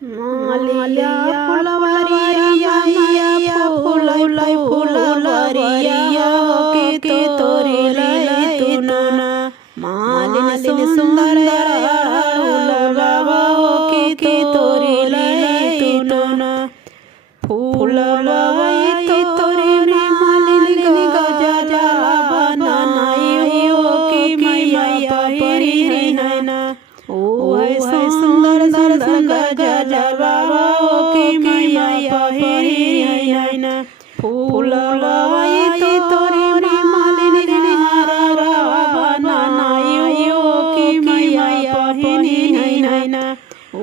मालिया फुलवरिया मैया फूलै फुलवरिया के तोरी लै तुना मालिन सुंदर फूलवा के तोरी लै तुना फूलवा तोरी मालिन गजा बनाइयो कि मैया परी नैना ओ है सुंदर गजा कि मैया परी नैना फूलवा तोरी मालिन हारा बनाइयो कि मैया परी नैना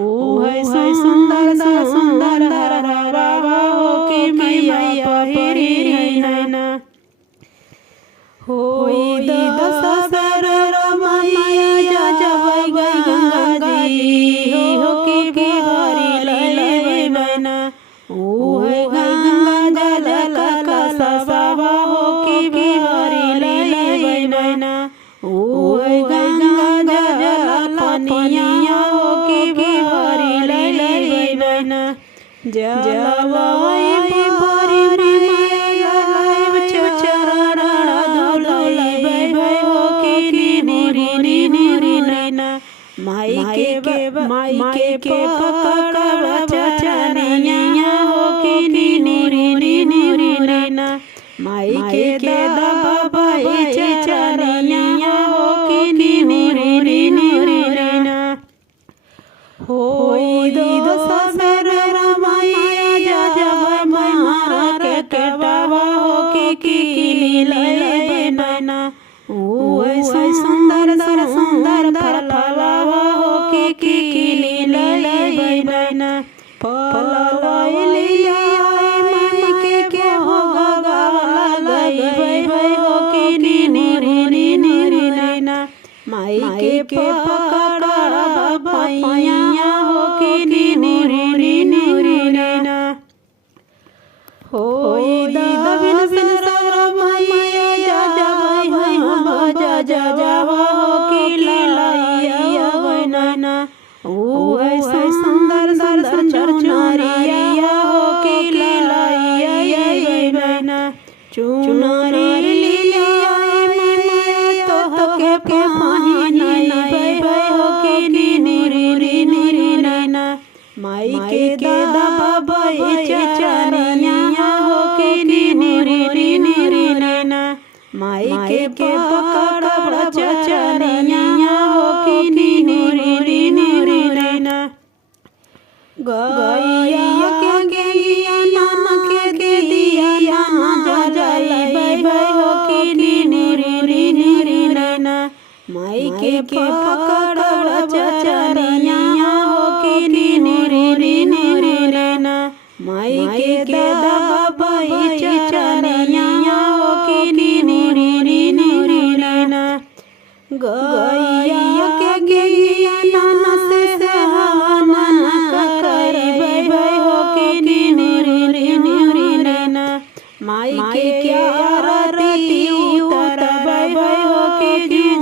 ओ है सुंदर कि मैया परी नैना होई दशहर मैया जब गंगा जी हो कि भरी लै बना ओ है गंगा जल का सवा हो कि भरी लै बना ओ है गंगा जल पनिया हो कि भरी लै बना जलवाई भरी माई के पकड़ चचनिया हो कि नीरी नैना माई के दबाई चचनिया हो कि नीरी नैना होई दशहर मैया जब मार के कटवा हो कि लै बना ओ ऐसा सुंदर फलवा हो कि लै बना फलवा लिया माई के हो गई हो कि नीरी नैना माई के पकड़ पैया हो कि नीरी नैना होई दबिन मैया जब हो कि लैया नैना ओ ऐसा सुंदर चुनरिया हो कि लैया नैना चुनरी लिया तो के पहिनी हो कि नीरी नैना माई के दबाई चचनिया हो कि नीरी नैना माई के पकड़ चचनिया हो कि नीरी नैना गैया के नाना के दिया जलाई हो कि नीरी नैना माई के पकड़ चचनिया हो कि नीरी नैना माई के दबाई चचनिया हो कि नीरी नैना गैया के नाना से हवाना करबै हो कि नीरी नैना माई के आरती उतरबै हो कि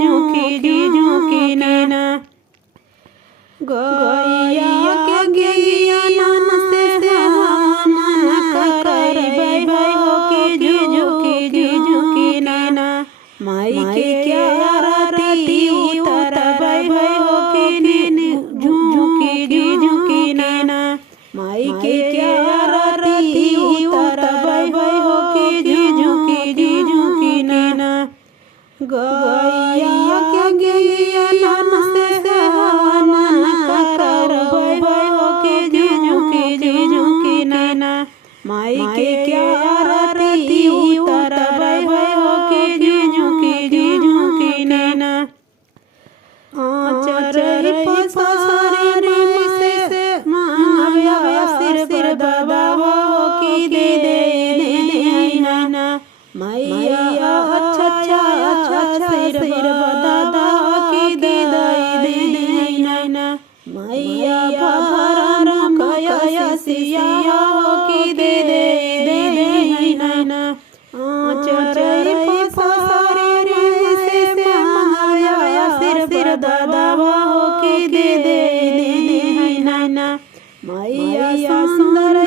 झुकी नैना गैया के नाना से हवाना करबै हो कि झुकी नैना माई के आरती उतरबै हो कि झुकी नैना माई के आरती उतरबै हो कि झुकी नैना गैया के नाना से हवाना करबै हो कि झुकी नैना माई के आरती उतरबै हो कि झुकी नैना आचर पसारे से मांगवा सिर दबावा हो कि दे नैना मैया अच्छा सिर दादा कि दे नैना मैया भरा कया सिया हो कि दे मैया सुंदर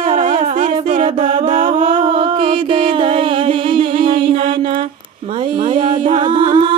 सिर दबावो की दे दई नैना मैया दाना